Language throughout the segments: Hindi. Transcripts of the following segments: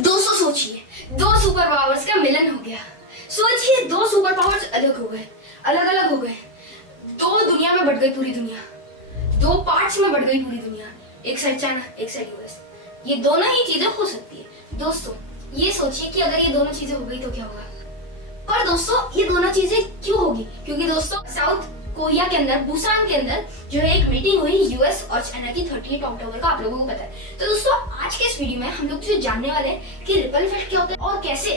दोस्तों सोचिए, दो सुपर पावर्स का मिलन हो गया। सोचिए दो सुपर पावर्स अलग हो गए, अलग अलग हो गए। दो दुनिया में बढ़ गई पूरी दुनिया, दो पार्ट्स में बढ़ गई पूरी दुनिया। एक साइड चाइना, एक साइड यूएस। ये दोनों ही चीजें हो सकती है। दोस्तों ये सोचिए कि अगर ये दोनों चीजें हो गई तो क्या होगा। पर दोस्तों ये दोनों चीजें क्यों होगी? क्योंकि दोस्तों साउथ कोरिया के अंदर, बुसान के अंदर जो है एक मीटिंग हुई यूएस और चाइना की 38 अक्टूबर का, आप लोगों को पता है। तो दोस्तों आज के इस वीडियो में हम लोग जो जानने वाले हैं कि रिपल इफेक्ट क्या होता है और कैसे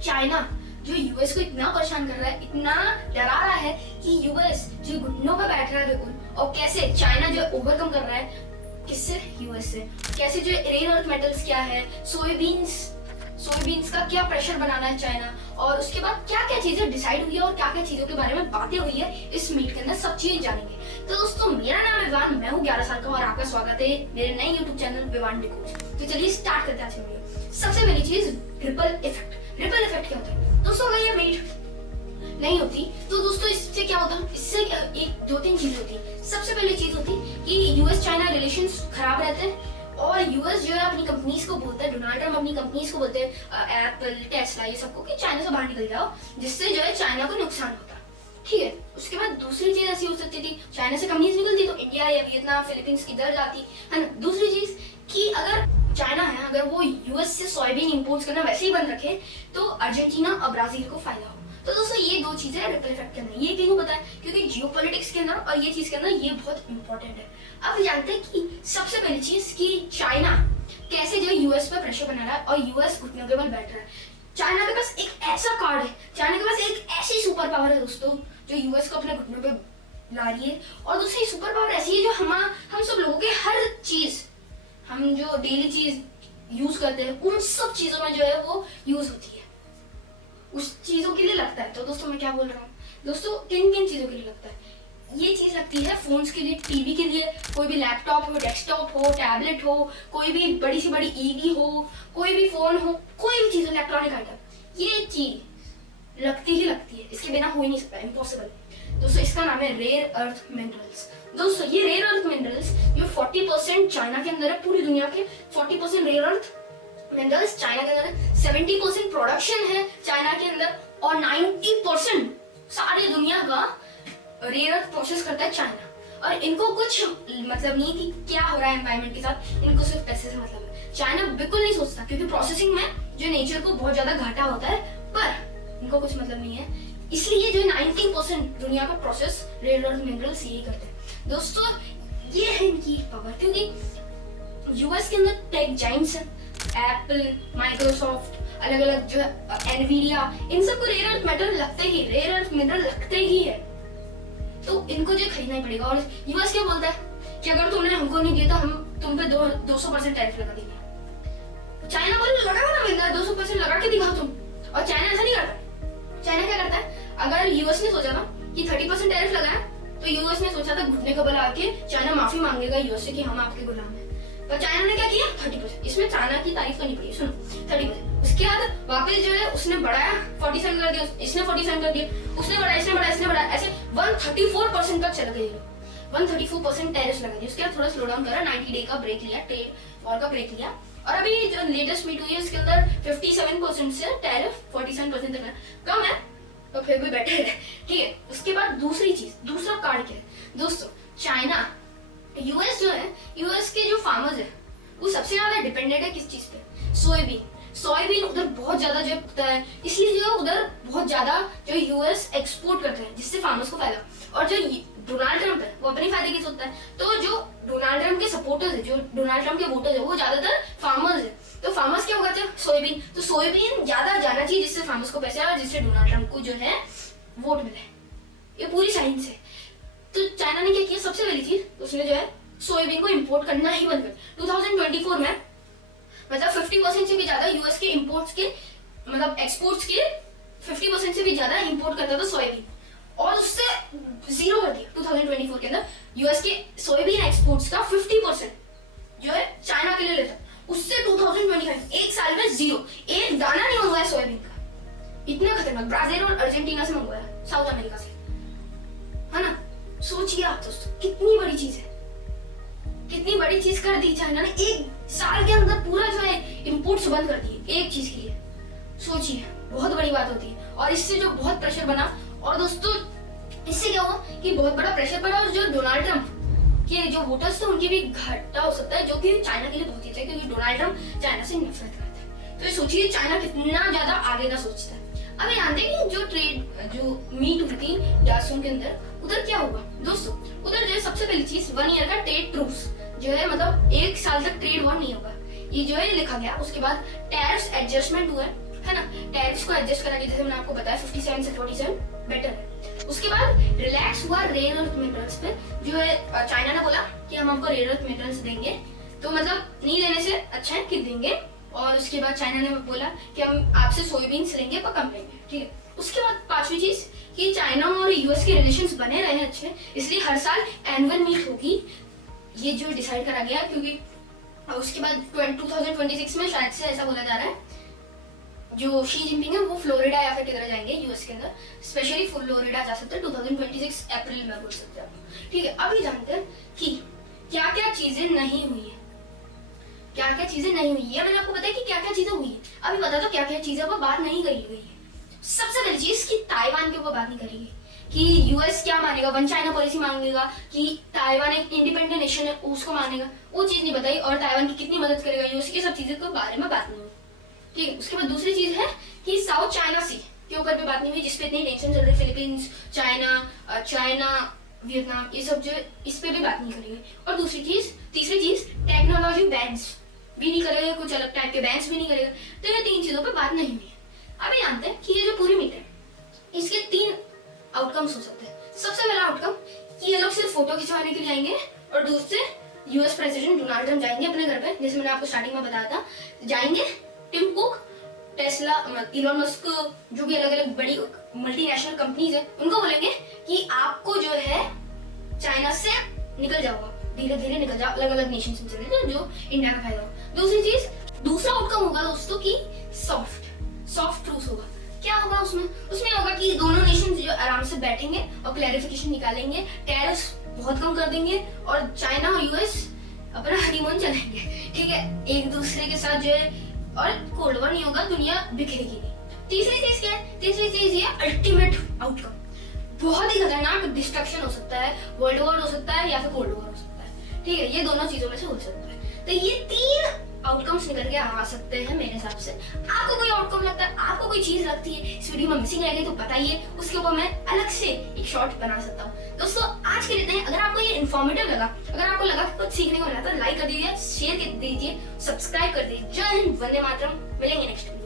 चाइना जो यूएस को इतना परेशान कर रहा है, इतना डरा रहा है कि यूएस जो घुटनों पर बैठ रहा है बिल्कुल, और कैसे चाइना जो ओवरकम कर रहा है किससे? यूएस से। कैसे जो रेयर अर्थ मेटल्स क्या है, सोयाबीन्स का क्या प्रेशर बनाना है चाइना, और उसके बाद क्या क्या चीजें डिसाइड हुई है और क्या क्या चीजों के बारे में बातें हुई है इस मीट के अंदर, सब चीजें जानेंगे। तो दोस्तों मेरा नाम है विवान, मैं हूँ 11 साल का और आपका स्वागत है मेरे नए यूट्यूब चैनल विवान डिकोज। तो चलिए स्टार्ट करते हैं आज की वीडियो। सबसे पहली चीज रिपल इफेक्ट। रिपल इफेक्ट क्या होता है दोस्तों? अगर ये मीट नहीं होती तो दोस्तों इससे क्या होता? इससे एक दो तीन चीज होती। सबसे पहली चीज होती कि यूएस चाइना रिलेशंस खराब रहते हैं और यूएस जो है अपनी कंपनीज को बोलता है, डोनाल्ड ट्रम्प अपनी कंपनीज को बोलते हैं, एप्पल, टेस्ला, ये सबको कि चाइना से बाहर निकल जाओ, जिससे जो है चाइना को नुकसान होता। ठीक है। उसके बाद दूसरी चीज ऐसी हो सकती थी, चाइना से कंपनीज निकलती तो इंडिया या वियतनाम, फिलीपींस इधर जाती है ना। दूसरी चीज कि अगर चाइना है, अगर वो यूएस से सोयाबीन इंपोर्ट करना वैसे ही बंद रखे तो अर्जेंटीना और ब्राजील को फायदा हो। तो दोस्तों ये दो चीजें रिपल इफेक्ट के अंदर। ये क्यों पता है? क्योंकि जियोपॉलिटिक्स के अंदर और ये चीज के अंदर ये बहुत इंपॉर्टेंट है। अब जानते हैं कि सबसे पहली चीज कि चाइना कैसे जो यूएस पर प्रेशर बना रहा है और यूएस घुटनों के बल बैठ रहा है। चाइना के पास एक ऐसा कार्ड है, चाइना के पास एक ऐसी सुपर पावर है दोस्तों जो यूएस को अपने घुटनों पे ला रही है। और दूसरी सुपर पावर ऐसी है जो हम सब लोगों के हर चीज, हम जो डेली चीज यूज करते हैं उन सब चीजों में जो है वो यूज होती है, उस चीजों के लिए लगता है। तो दोस्तों मैं क्या बोल रहा हूँ दोस्तों, किन किन चीजों के लिए लगता है? ये चीज लगती है फोन्स के लिए, टीवी के लिए, कोई भी लैपटॉप हो, डेस्कटॉप हो, टैबलेट हो, कोई भी बड़ी से बड़ी ईवी हो, कोई भी फोन हो, कोई भी चीज इलेक्ट्रॉनिक आइटम, ये चीज लगती ही लगती है, इसके बिना हो ही नहीं सकता, इम्पॉसिबल। दोस्तों इसका नाम है रेयर अर्थ मिनरल्स। दोस्तों ये रेयर अर्थ मिनरल्स जो 40% चाइना के अंदर है, पूरी दुनिया के 40% रेयर अर्थ मिनरल्स चाइना के अंदर, 70% प्रोडक्शन है चाइना के अंदर और 90% सारी दुनिया का रेयर अर्थ प्रोसेस करता है चाइना। और इनको कुछ मतलब नहीं कि क्या हो रहा है एनवायरनमेंट के साथ, इनको सिर्फ पैसे से मतलब है। चाइना बिल्कुल नहीं सोचता क्योंकि प्रोसेसिंग में जो नेचर को बहुत ज्यादा घाटा होता है, पर इनको कुछ मतलब नहीं है। इसलिए जो 90% दुनिया का प्रोसेस रेयर अर्थ मिनरल्स यही करते हैं। दोस्तों ये है इनकी पावर, क्योंकि यूएस के अंदर टेक जाइंट्स है, एप्पल, माइक्रोसॉफ्ट, अलग अलग जो है एनवीडिया, इन सबको रेयर अर्थ मेटल लगते ही, रेयर अर्थ मिनरल लगते ही है, तो इनको जो खरीदना ही पड़ेगा। और यूएस क्या बोलता है कि अगर तुमने हमको नहीं दिया तो हम तुम पे 200% टैरिफ लगा देंगे। चाइना बोले लगाओ ना महंगा, 200% लगा के दिखाओ तुम। और चाइना ऐसा नहीं करता। चाइना क्या करता है, अगर यूएस ने सोचा था कि 30% टैरिफ लगाया तो यूएस ने सोचा था घुटने का बल आके चाइना माफी मांगेगा यूएस से कि हम आपके गुलाम हैं। पर चाइना ने क्या किया? 30%। इसमें चाइना की तारीफ करनी पड़ी, सुनो 30%। उसके बाद वापस जो है उसने बढ़ाया, 47 कर दिया, इसने 47 कर दिया, उसने बढ़ाया, इसने बढ़ाया, इसने बढ़ाया, ऐसे 134% तक चल गए। 134% टैरिफ लगा दिया। उसके बाद थोड़ा स्लो डाउन करा, 90 डे का ब्रेक लिया, ट्रेड वॉर का ब्रेक लिया, और अभी जो लेटेस्ट मीट हुई है उसके अंदर 57% से टैरिफ 47% तक कम है, तो फिर भी बेटर है। ठीक है। उसके बाद दूसरी चीज, दूसरा कार्ड क्या है दोस्तों? चाइना, यूएस जो है, यूएस के जो फार्मर्स है वो सबसे ज्यादा डिपेंडेंट है किस चीज पे? सोयाबीन। सोयाबीन उधर बहुत ज्यादा जो होता है, इसलिए जो उधर बहुत ज्यादा जो यूएस एक्सपोर्ट करते हैं, जिससे फार्मर्स को फायदा। और जो डोनाल्ड ट्रम्प है वो अपने फायदे की सोचता है, तो जो डोनाल्ड ट्रम्प के सपोर्टर्स है, जो डोनाल्ड ट्रम्प के वोटर्स है, वो ज्यादातर फार्मर्स है। तो फार्मर्स क्या उगाते हैं? सोयाबीन। तो सोयाबीन ज्यादा जाना चाहिए जिससे फार्मर्स को पैसे आए, जिससे डोनाल्ड ट्रम्प को जो है वोट मिले। ये पूरी साइंस है। तो चाइना ने क्या किया? सबसे पहली चीज उसने जो है सोयाबीन को इंपोर्ट करना ही बंद कर 2024 में, मतलब 50% से भी ज्यादा यूएस के इंपोर्ट्स के, मतलब एक्सपोर्ट्स के 50% से भी ज्यादा इंपोर्ट करता था सोयाबीन, और उससे जीरो कर दिया 2024 के अंदर। यूएस के सोयाबीन एक्सपोर्ट्स का 50% जो है चाइना के लिए लेता, उससे 2025 एक साल में जीरो, एक दाना नहीं मंगवाया सोयाबीन का। इतना खतरनाक। ब्राजील और अर्जेंटीना से मंगवाया, साउथ अमेरिका से, है ना। सोचिए आप दोस्तों कितनी बड़ी चीज है, कितनी बड़ी चीज कर दी चाइना ने, एक साल के अंदर पूरा जो है इम्पोर्ट्स बंद कर दिए एक चीज के लिए। सोचिए, बहुत बड़ी बात होती है। और इससे जो बहुत प्रेशर बना, और दोस्तों इससे क्या हुआ कि बहुत बड़ा प्रेशर पड़ा, और जो डोनाल्ड ट्रम्प के जो वोटर्स थे उनके भी घाटा हो सकता है, जो कि चाइना के लिए बहुत ही अच्छा है, क्योंकि डोनाल्ड ट्रम्प चाइना से नफरत करता है। तो ये सोचिए चाइना कितना ज्यादा आगे का सोचता है। अब ये जानते हैं कि जो ट्रेड जो मीट हुई थी जासून के अंदर, उधर क्या हुआ दोस्तों, उधर जो है सबसे पहली चीज 1 ईयर का ट्रेड ट्रूस जो है, मतलब 1 साल तक ट्रेड वॉर नहीं होगा, ये जो है लिखा गया। उसके बाद टैरिफ्स एडजस्टमेंट हुआ है ना, टैरिफ्स को एडजस्ट करा के, जैसे मैंने आपको बताया 57 से 47 बेटर है। उसके बाद रिलैक्स हुआ रेयर अर्थ मेटल्स पे, जो है चाइना ने बोला कि हम आपको रेयर अर्थ मेटल्स देंगे, तो मतलब नहीं देने से अच्छा है कि देंगे। और उसके बाद चाइना ने बोला कि हम आपसे सोयाबीन्स लेंगे पर कम लेंगे, ठीक है। उसके बाद 5वीं चीज कि चाइना और यूएस के रिलेशंस बने रहे हैं अच्छे, इसलिए हर साल एनुअल मीट होगी, ये जो डिसाइड करा गया। क्योंकि उसके बाद 2026 में शायद से ऐसा बोला जा रहा है, जो शी जिनपिंग है वो फ्लोरिडा या फिर किधर जाएंगे यूएस के अंदर, स्पेशली फ्लोरिडा जा सकते हैं 2026 अप्रैल में बोल सकते हैं, ठीक है। अभी जानते हैं कि क्या क्या चीजें नहीं हुई है, क्या क्या चीजें नहीं हुई है। मैंने आपको बताया कि क्या क्या चीजें हुई है, अभी बता दो क्या क्या चीजों पर बात नहीं करी गई है। सबसे पहली चीज कि ताइवान के ऊपर बात नहीं करी गई, कि यूएस क्या मानेगा, वन चाइना पॉलिसी मांगेगा, कि ताइवान एक इंडिपेंडेंट नेशन है उसको मानेगा, वो चीज नहीं बताई। और ताइवान की कितनी मदद करेगा यूएस, की सब चीजों के बारे में बात नहीं हुई, ठीक है। उसके बाद दूसरी चीज है कि साउथ चाइना सी के ऊपर भी बात नहीं हुई, जिसपे इतनी टेंशन चल रही, फिलीपींस, चाइना, वियतनाम, ये सब जो इस पे भी बात नहीं करी गई। और तीसरी चीज टेक्नोलॉजी बैंस भी नहीं करेगा, कुछ अलग टाइप के बैंस भी नहीं करेगा। तो ये 3 चीजों पे बात नहीं हुई। अभी जानते हैं कि ये जो पूरी मीट है, इसके 3 आउटकम्स हो सकते हैं। सबसे पहला आउटकम कि ये लोग सिर्फ फोटो खिंचवाने के लिए आएंगे, और दूसरे यूएस प्रेसिडेंट डोनाल्ड ट्रम्प जाएंगे अपने घर पे, जैसे मैंने आपको स्टार्टिंग में बताया था, जाएंगे। Tim Cook, Tesla, Elon Musk, जो भी अलग अलग बड़ी मल्टीनेशनल कंपनीज है, उनको बोलेंगे कि आपको जो है चाइना से निकल जाओ, धीरे धीरे निकल जाओ, अलग अलग नेशन से चले जाओ, जो इंडिया का फायदा हो। दूसरा आउटकम होगा दोस्तों कि सॉफ्ट ट्रूस होगा। क्या होगा उसमें होगा कि दोनों नेशन जो आराम से बैठेंगे और क्लैरिफिकेशन निकालेंगे, टैरिफ्स बहुत कम कर देंगे, और चाइना और यूएस अपना हनीमून चलेंगे, ठीक है, एक दूसरे के साथ जो है, और कोल्ड वॉर नहीं होगा, दुनिया बिखरेगी नहीं। तीसरी चीज क्या है? तीसरी चीज ये अल्टीमेट आउटकम, बहुत ही खतरनाक डिस्ट्रक्शन हो सकता है, वर्ल्ड वॉर हो सकता है या फिर कोल्ड वॉर हो सकता है, ठीक है, ये दोनों चीजों में से हो सकता है। तो ये 3 आउटकम्स निकल के आ सकते हैं मेरे हिसाब से। आपको कोई आउटकम लगता है, आपको कोई चीज लगती है इस वीडियो में मिसिंग रह गई, तो बताइए, उसके ऊपर मैं अलग से एक शॉर्ट बना सकता हूँ। दोस्तों आज के लिए इतना ही। अगर आपको ये इन्फॉर्मेटिव लगा, अगर आपको लगा कि कुछ सीखने को मिला, तो लाइक कर दीजिए, शेयर कर दीजिए, सब्सक्राइब कर दीजिए। जय हिंद, वंदे मातरम। मिलेंगे नेक्स्ट वीडियो।